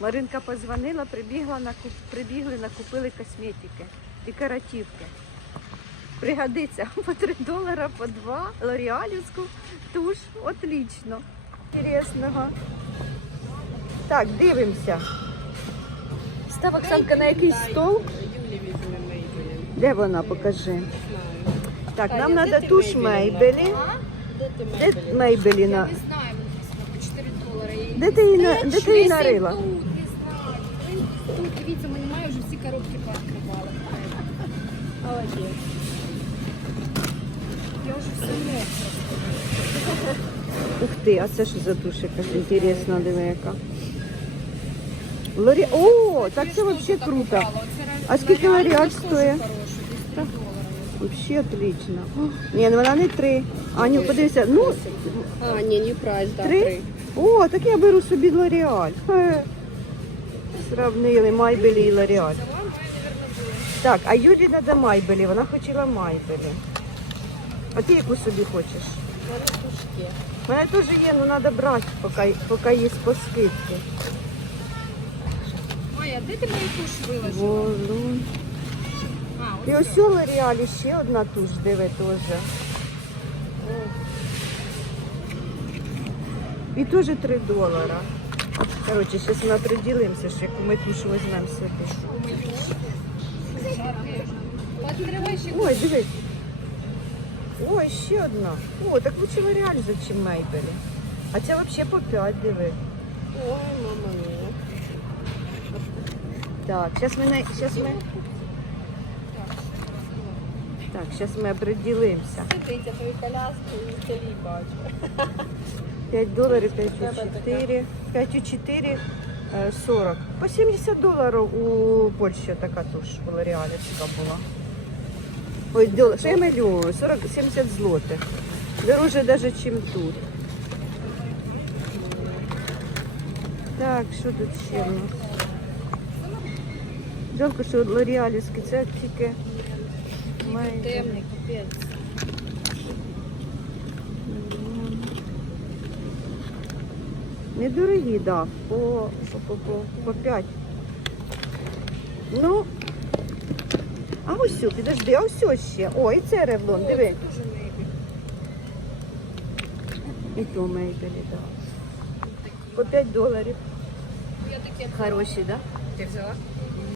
Маринка позвонила, прибігла, накуп... прибігли, накупили косметики, декоративки. Пригодиться по 3 долара, по 2, лоріалівську туш, отлично. Інтересного. Так, дивимося. Став Оксанка на якийсь стол. Де вона, покажи. Так, нам треба туш Мейбелі. Де Мейбелі? на- Не знаю, по 4 долари. Де ти її нарила? Тут, не знаю. Тут, дивіться, ми немає, вже всі коробки пооткривали. Молодець. Я вже все не. Ух ти, а це що за туш якась інтересна, диви яка. О, так це взагалі круто. А скільки L'Oreal стоїть? Взагалі отлично. Ні, ну вона не три. Аню, подивися, ну, А, ні, не прайс, да, три. О, так я беру собі L'Oreal. Сравнили Майбелі і L'Oreal. Так, а Юлі треба Майбелі, вона хотіла Майбелі. А ти яку собі хочеш? У мене теж є, але треба брати, поки, поки є по скидці. Майя, де ти мою туш виложила? А, І ось у Лоріалі ще одна туш, диви теж. І теж 3 долара. Коротше, зараз ми определимося, що яку ми туш візьмемо собі. Відкривай ще Ой, дивись. Ой, ще одна. О, так лучше Лоріаль за чим Мейбелі. А ця взагалі по 5, диви. Ой, мама мія. Так, зараз ми, на... щас ми... Так, зараз ми определимося. Сидите, твою коляску і телі бачу. 5 доларів, 5 у 4, 5 у 4, е, 40. По 70 доларів у Польщі така туш у Лореалі така була. Ой, що я малюю? 40, 70 злотих. Дороже навіть, ніж тут. Так, що тут ще у нас? Жалко, що Лореалівський, це тільки. Темний, капець. Недорогі, да, по, по, по, по, по 5. Ну, а ось сю, підожди, а ось ще. О, і це ревлон, диви. І то мейбелі, да. По 5 доларів. Таке Хороші, да? Ти взяла?